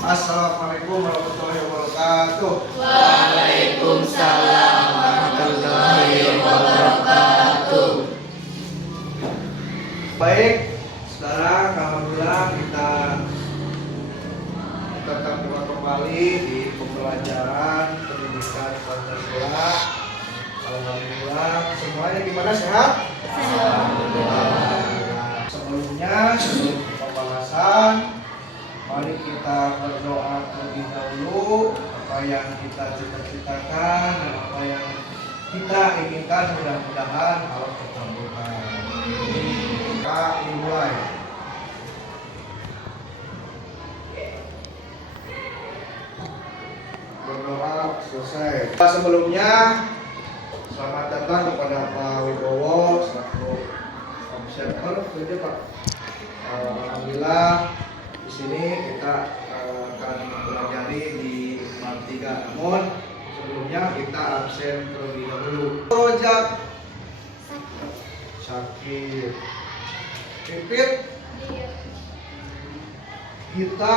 Assalamualaikum warahmatullahi wabarakatuh. Waalaikumsalam warahmatullahi wabarakatuh. Baik, sekarang alhamdulillah kita tetap buka kembali di pembelajaran pendidikan Pancasila. Alhamdulillah, semuanya gimana, sehat? Alhamdulillah. Sebelum pembahasan, mari kita berdoa terlebih dahulu. Apa yang kita cita-citakan dan apa yang kita inginkan mudah-mudahan Allah terkabulkan. Kita dimulai. Berdoa selesai. Sebelumnya selamat datang kepada Pak Wibowo selaku observer. Jadi Pak, alhamdulillah di sini kita akan mempelajari di bab 3. Namun sebelumnya kita absen terlebih dahulu. Rojak sakit. Pipit kita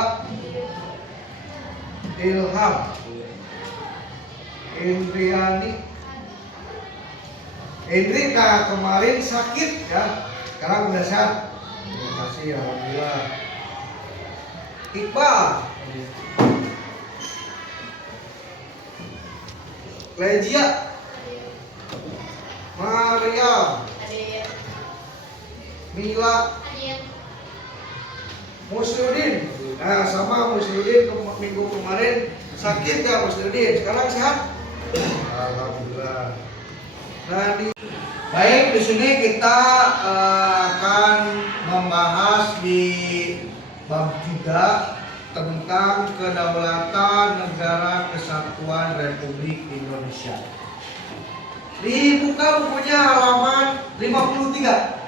Ilham Indriani Indrika kemarin sakit ya, sekarang udah sehat. Terima kasih, alhamdulillah. Iqbal Legia Maria Mila Musliudin. Nah, sama Musliudin minggu kemarin sakit ya Musliudin, sekarang sehat. Alhamdulillah. Nah, baik, di sini kita akan membahas di bab 3 tentang kedaulatan negara kesatuan Republik Indonesia. Dibuka bukunya halaman 53.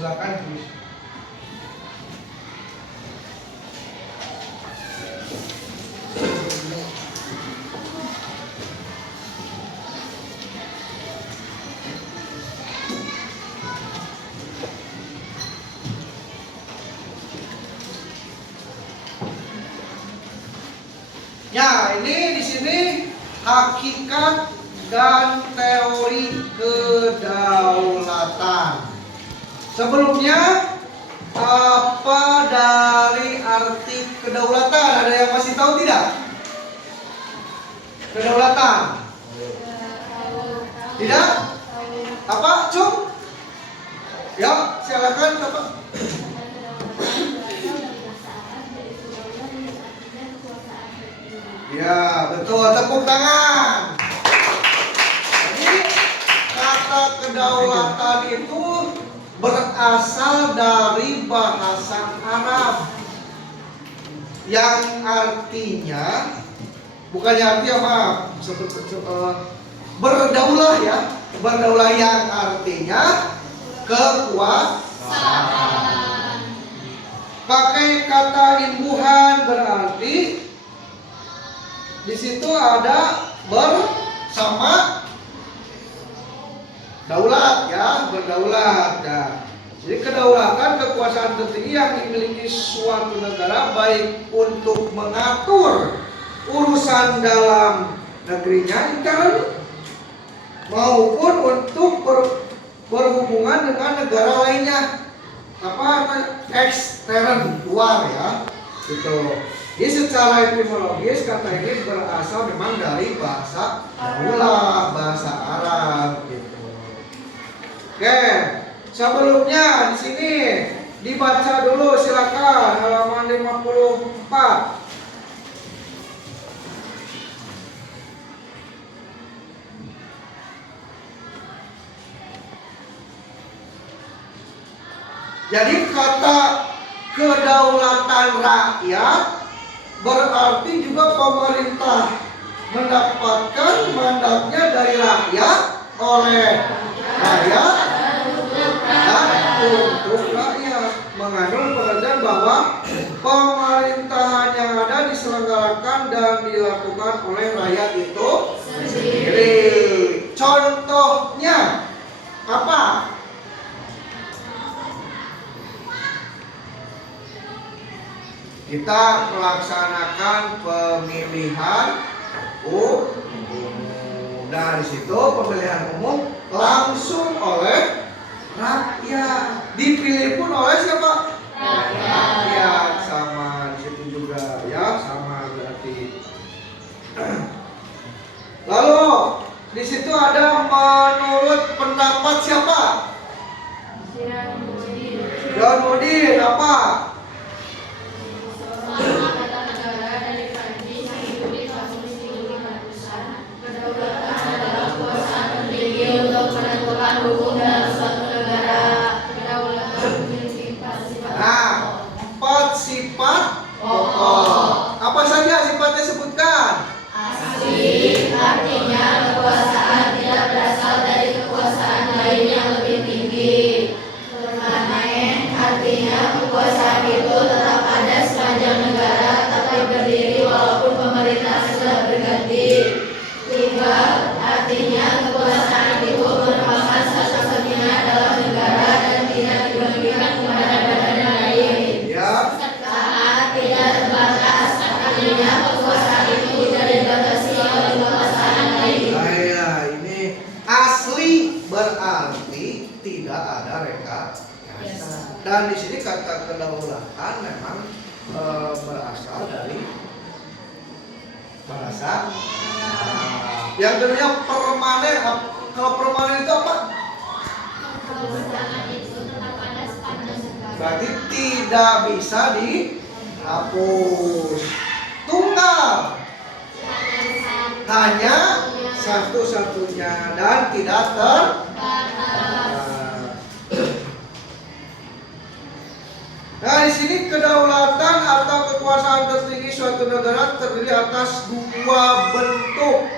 Silakan tulis. Ya, ini di sini hakikat dan teori kedaulatan. Sebelumnya, apa dari arti kedaulatan? Ada yang masih tahu tidak? Kedaulatan? Tidak? Apa, Cung? Ya, silakan, Bapak. Ya, betul. Tepuk tangan. Jadi, kata kedaulatan itu berasal dari bahasa Arab yang artinya berdaulah ya, berdaulah yang artinya kekuasaan. Pakai kata imbuhan berarti di situ ada bersama daulat ya, berdaulat. Nah, jadi kedaulatan kekuasaan tertinggi yang dimiliki suatu negara baik untuk mengatur urusan dalam negerinya intern maupun untuk berhubungan dengan negara lainnya. Ekstern, luar ya. Gitu. Jadi secara etimologis kata ini berasal memang dari bahasa daulah, bahasa Arab gitu. Oke, sebelumnya di sini dibaca dulu silakan halaman 54. Jadi kata kedaulatan rakyat berarti juga pemerintah mendapatkan mandatnya dari rakyat, oleh rakyat, dan untuk rakyat. Mengandung pengertian bahwa pemerintahan yang ada diselenggarakan dan dilakukan oleh rakyat itu sendiri. Contohnya apa? Kita melaksanakan pemilihan umum. Dari situ pemilihan umum langsung oleh rakyat. Dipilih pun oleh siapa? Rakyat. Sama di situ juga ya, sama berarti. Lalu di situ ada menurut pendapat siapa? John Mudin apa? Nah, 4 sifat pokok. Apa saja sifatnya sebutkan? Asli, artinya kekuasaan tidak berasal dari kekuasaan lain yang lebih tinggi. Permanen, artinya kekuasaan itu tetap ada sepanjang negara tetap berdiri walaupun pemerintah sudah berganti. 3, artinya kekuasaan itu merupakan satu-satunya dalam negara dan tidak dibagikan kepada badan lain. Ya. Saat tidak terbatas, artinya kekuasaan itu tidak dibatasi oleh kekuasaan lain. Nah, ini asli berarti tidak ada rekayasa. Dan di sini kata kedaulatan memang berasal dari bahasa. Yang kedua permanen. Kalau permanen itu apa? Kekuasaan itu tetap ada sepanjang negara. Berarti tidak bisa dihapus. Tunggal hanya satu-satunya dan tidak Nah, di sini kedaulatan atau kekuasaan tertinggi suatu negara terdiri atas 2 bentuk,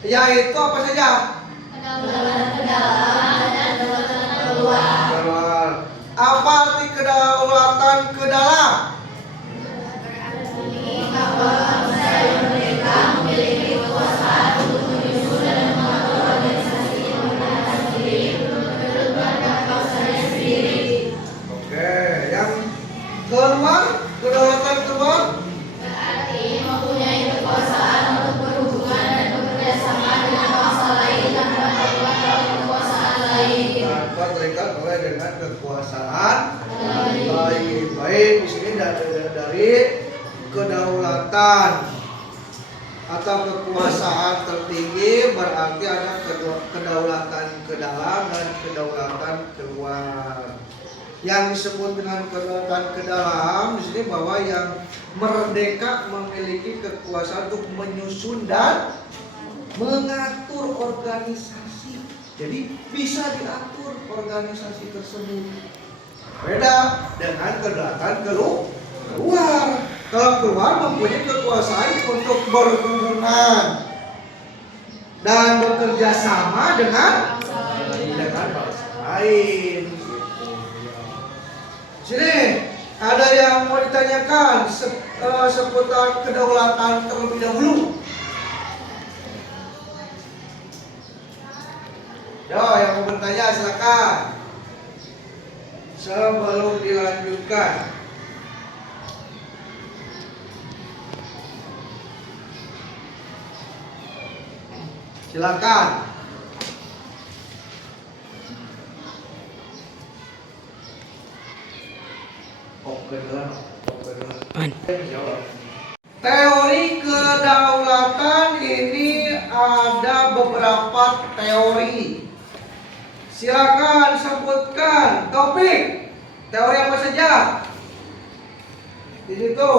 yaitu apa saja? Kedaulatan ke dalam dan kedaulatan keluar. Apa arti kedaulatan ke dalam? Berarti bahwa bangsa yang merdeka memiliki kekuasaan untuk menyusun dan mengatur organisasi pemerintahan sendiri menurut kehendak bangsanya sendiri. Oke, yang keluar, kedaulatan keluar. Berarti mempunyai kekuasaan untuk berhubungan dan bekerja sama dengan bangsa lain tanpa terlibat dalam kekuasaan lain. Tanpa terikat oleh dengan kekuasaan lain. Baik, di sini dari kedaulatan atau kekuasaan tertinggi berarti ada kedaulatan ke dalam dan kedaulatan keluar. Yang disebut dengan kedaulatan ke dalam di sini bahwa yang merdeka memiliki kekuasaan untuk menyusun dan mengatur organisasi. Jadi bisa diatur organisasi tersebut. Beda dengan kedaulatan keluar. Kalau keluar mempunyai kekuasaan untuk berhubungan dan bekerja sama dengan bangsa lain. Sini ada yang mau ditanyakan seputar kedaulatan terlebih dahulu. Yo, yang mau bertanya silakan. Sebelum dilanjutkan. Silakan. Teori kedaulatan ini ada beberapa teori. Silakan sebutkan topik. Teori apa saja? Di situ.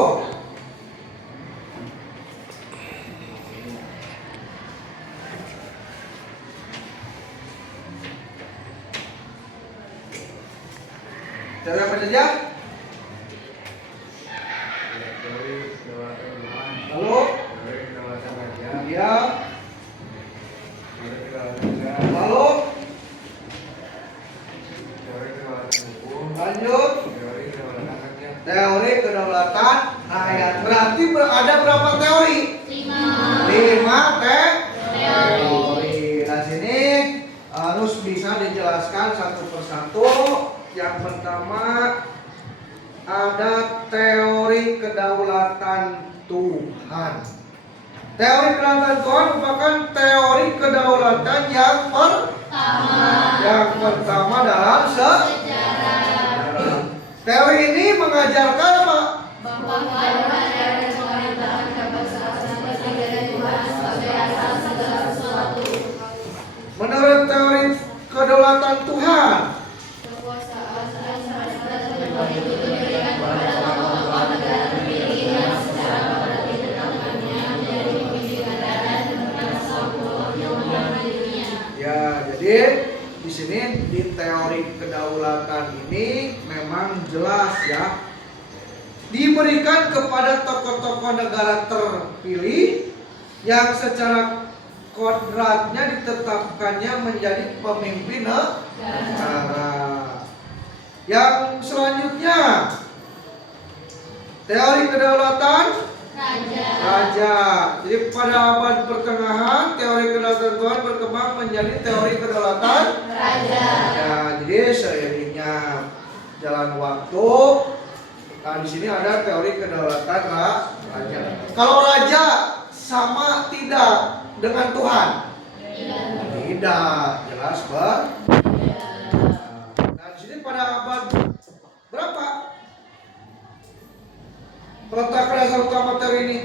Teori apa saja? Teori kedaulatan Tuhan, Lalu teori kedaulatan raja, ya, teori kedaulatan negara, lalu teori kedaulatan hukum, lanjut. teori kedaulatan rakyat. Teori kedaulatan rakyat. Berarti ada berapa teori? 5 teori. Nah sini harus bisa dijelaskan satu persatu. Yang pertama ada teori kedaulatan Tuhan. Teori kedaulatan Tuhan merupakan teori kedaulatan yang pertama dalam sejarah. Teori ini mengajarkan apa? Bahwa ada dan pemerintahan kekuasaan negara Tuhan sebagai asal segala sesuatu. Menurut teori kedaulatan Tuhan, Kekuasaan itu diberikan kepada tokoh-tokoh negara terpilih yang secara berarti ditetapkannya menjadi pemimpin negara dan berkuasa yang di dunia. ya jadi di sini di teori kedaulatan ini memang jelas ya diberikan kepada tokoh-tokoh negara terpilih yang secara kodratnya ditetapkannya menjadi pemimpin negara. Yang selanjutnya teori kedaulatan raja. Jadi pada abad pertengahan teori kedaulatan Tuhan berkembang menjadi teori kedaulatan Raja. raja. Jadi seiringnya jalan waktu, nah di sini ada teori kedaulatan raja. Kalau raja sama tidak dengan Tuhan? Tidak, jelas Nah di sini pada abad berapa peletakan dasar utama teori ini?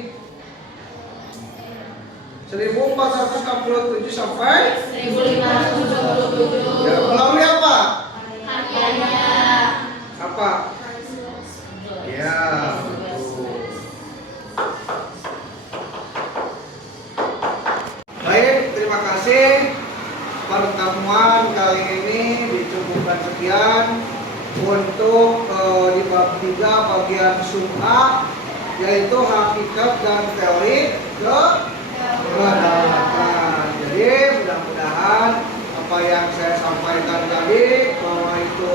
1467 sampai 1577. ya, melalui apa? Karyanya Apa? Ya, betul. Baik, terima kasih. Pertemuan kali ini dicukupkan sekian untuk di bab 3 bagian sum'a, yaitu hakikat dan teori kedaulatan. Jadi mudah-mudahan apa yang saya sampaikan tadi bahwa itu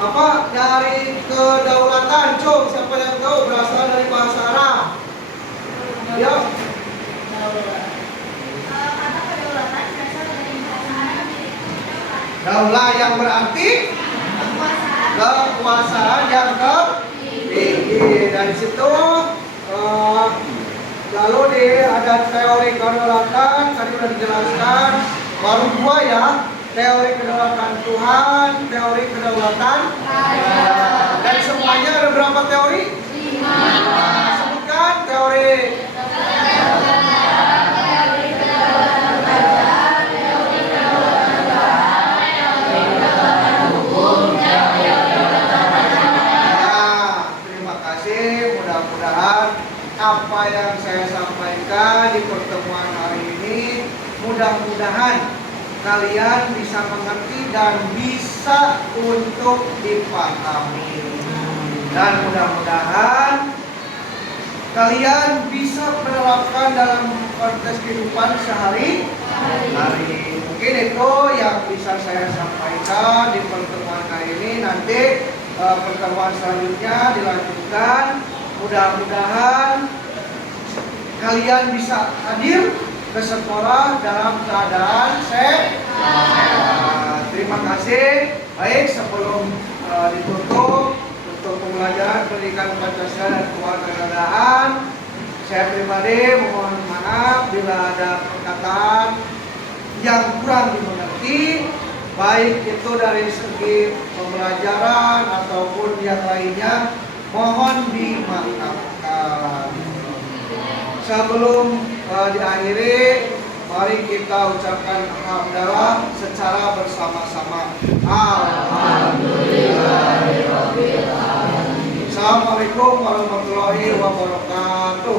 apa dari kedaulatan, Cung, siapa yang tahu berasal dari bahasa Arab? Ya, kata kedaulatan berasal dari bahasa Arab daulah yang berarti kekuasaan yang tertinggi. Dari situ lalu ada teori kedaulatan tadi sudah dijelaskan, baru 2 ya, teori kedaulatan Tuhan, teori kedaulatan dan semuanya ada berapa teori? 5. Sebutkan teori apa yang saya sampaikan di pertemuan hari ini, mudah-mudahan kalian bisa mengerti dan bisa untuk dipahami, dan mudah-mudahan kalian bisa menerapkan dalam konteks kehidupan sehari-hari. Mungkin itu yang bisa saya sampaikan di pertemuan kali ini. Nanti pertemuan selanjutnya dilanjutkan. Mudah-mudahan kalian bisa hadir ke sekolah dalam keadaan sehat. Terima kasih. Baik, sebelum ditutup untuk pembelajaran pendidikan Pancasila dan kewarganegaraan, saya pribadi mohon maaf bila ada perkataan yang kurang dimengerti, baik itu dari segi pembelajaran ataupun yang lainnya. Mohon dimaafkan. Sebelum diakhiri, mari kita ucapkan alhamdulillah secara bersama-sama. Alhamdulillahirabbil alamin. Assalamualaikum warahmatullahi wabarakatuh.